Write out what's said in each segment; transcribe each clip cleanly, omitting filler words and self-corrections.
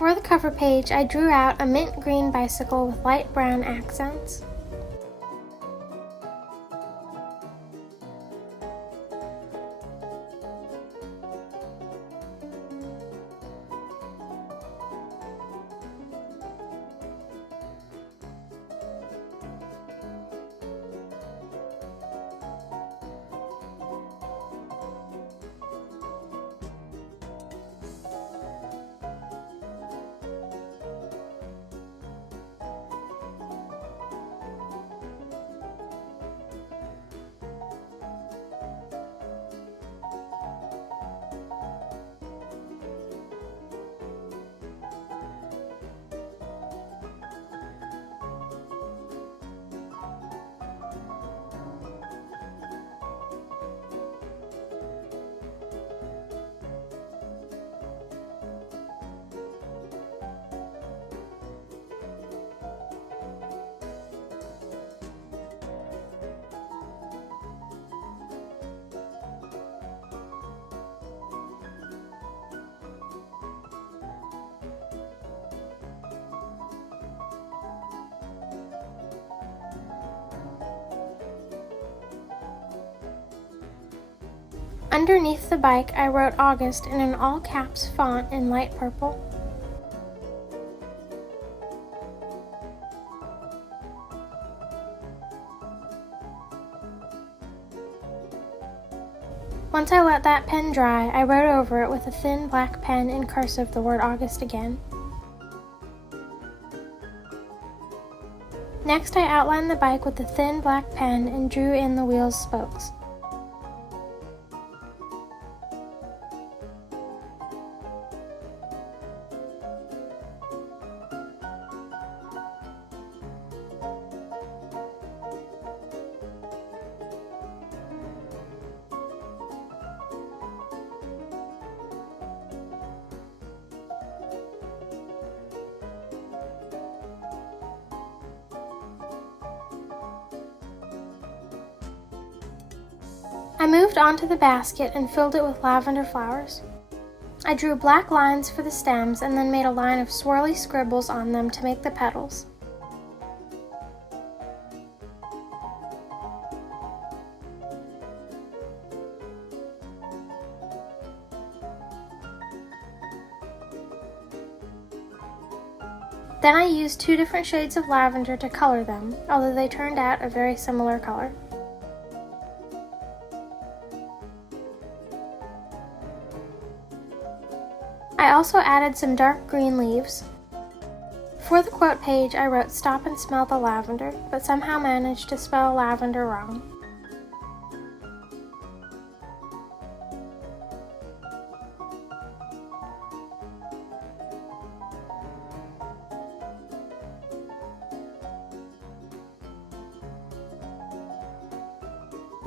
For the cover page, I drew out a mint green bicycle with light brown accents. Underneath the bike, I wrote August in an all-caps font in light purple. Once I let that pen dry, I wrote over it with a thin black pen in cursive the word August again. Next, I outlined the bike with a thin black pen and drew in the wheel's spokes. I moved on to the basket and filled it with lavender flowers. I drew black lines for the stems and then made a line of swirly scribbles on them to make the petals. Then I used 2 different shades of lavender to color them, although they turned out a very similar color. I also added some dark green leaves. For the quote page, I wrote "Stop and smell the lavender," but somehow managed to spell lavender wrong.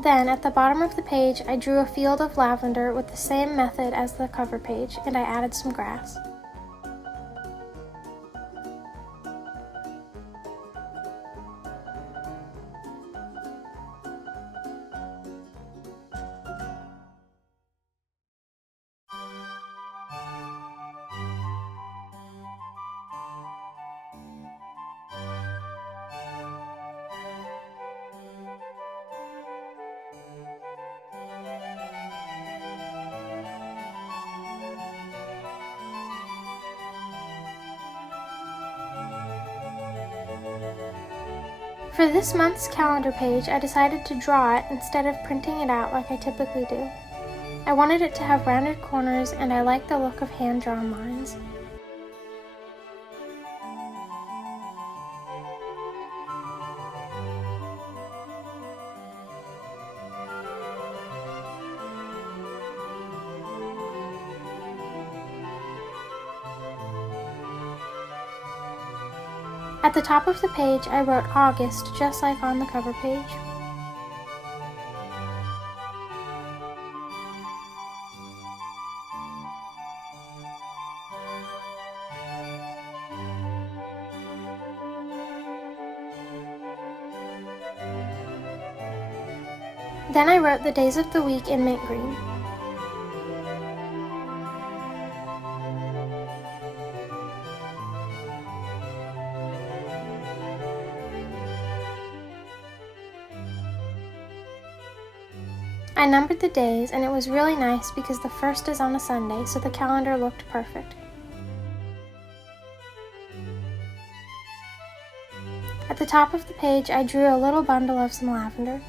Then, at the bottom of the page, I drew a field of lavender with the same method as the cover page, and I added some grass. For this month's calendar page, I decided to draw it instead of printing it out like I typically do. I wanted it to have rounded corners, and I like the look of hand-drawn lines. At the top of the page, I wrote August, just like on the cover page. Then I wrote the days of the week in mint green. I numbered the days, and it was really nice because the first is on a Sunday, so the calendar looked perfect. At the top of the page, I drew a little bundle of some lavender.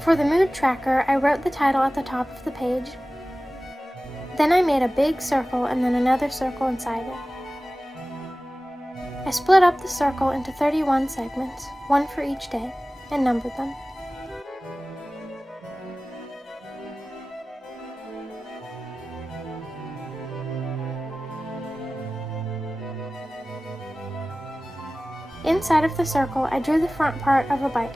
For the mood tracker, I wrote the title at the top of the page. Then I made a big circle and then another circle inside it. I split up the circle into 31 segments, one for each day, and numbered them. Inside of the circle, I drew the front part of a bike.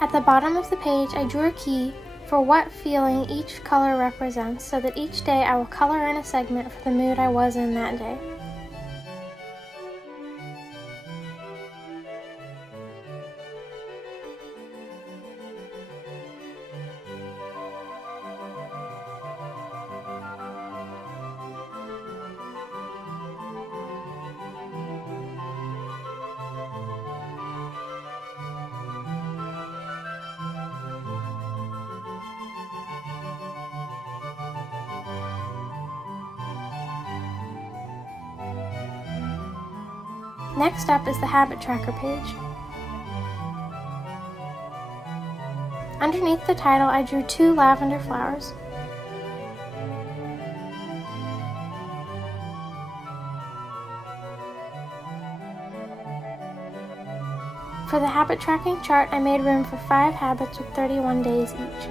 At the bottom of the page, I drew a key for what feeling each color represents, so that each day I will color in a segment for the mood I was in that day. Next up is the habit tracker page. Underneath the title, I drew 2 lavender flowers. For the habit tracking chart, I made room for 5 habits with 31 days each.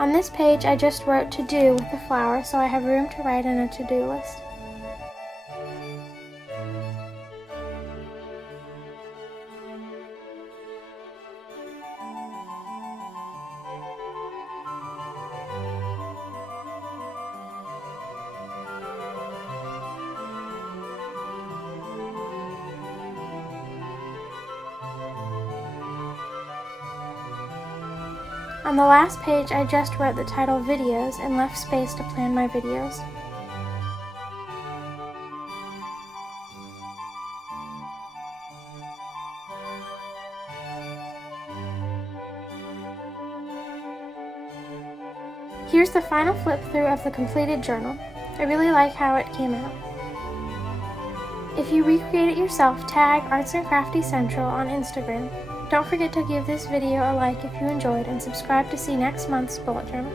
On this page, I just wrote to do with the flower, so I have room to write in a to-do list. On the last page, I just wrote the title Videos and left space to plan my videos. Here's the final flip through of the completed journal. I really like how it came out. If you recreate it yourself, tag Arts and Crafty Central on Instagram. Don't forget to give this video a like if you enjoyed and subscribe to see next month's bullet journal.